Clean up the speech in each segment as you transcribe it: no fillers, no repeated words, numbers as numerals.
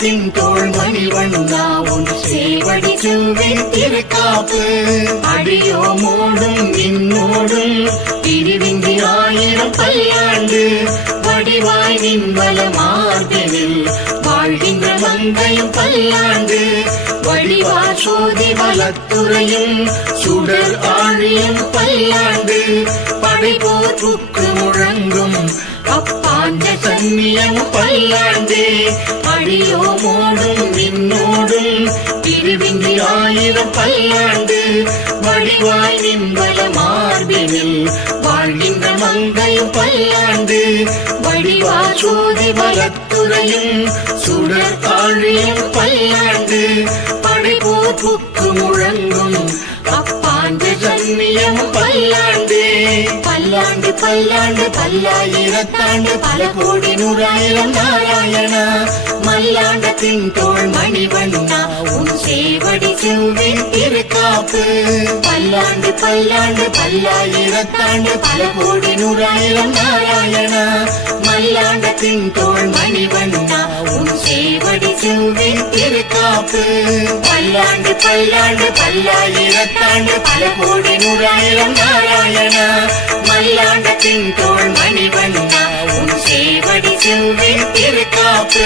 மல்லாண்டத்தின் தோள் மணிவண்ணா உன் சேவடி செவ்வின் திருக்காப்பு அடியோ மோடும் நின்னோடும் பிரிவின்றி 1000 பல்லாண்டு வடிவாய் நின்வல மார்பினில் வாழ்கின்ற மங்கையும் பல்லாண்டு வடிவா சோதி வலத்துறையும் சுடர் ஆழியும் பல்லாண்டு படைபோற்றுக்கு முழங்கும் அப்பாஞ்ச சன்னியம் பல்லாண்டு அடியோ மோடும் நின்னோடும் பிரிவின்றி 1000 பல்லாண்டு வடிவாய் நின்பல மார்பினில் வாழ்கின்ற மங்கையும் பல்லாண்டு வடிவா சோதி வலத்துறையும் சுடர் ஆழியும் பல்லாண்டு படைபோற்றுக்கு முழங்கும் அப்பாஞ்ச சன்னியம் பல்லாண்டு பல்லாண்டு பல்லாண்டு பல்லாயிரத்தாண்டு பல கோடி 100,000 நாராயணா மல்லாண்டத்தின் தோள் மணிவண்ணா உன் சேவடி செவ்வின் திருக்காப்பு பல்லாண்டு பல்லாண்டு பல்லாயிரத்தாண்டு பல கோடி 100,000 நாராயணா மல்லாண்டத்தின் தோள் மணிவண்ணா உன் சேவடி செவ்வின் திருக்காப்பு பல்லாண்டு பல்லாண்டு பல்லாயிரத்தாண்டு பல கோடி 100,000 நாராயணா மல்லாண்டத்தின் தோள் மணிவண்ணா உன் சேவடி செவ்வின் திருக்காப்பு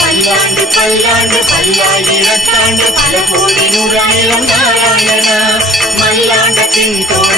பல்லாண்டு பல்லாண்டு பல்லாயிரத்தாண்டு பல கோடி 100,000 நாராயணா மல்லாண்டத்தின் தோள்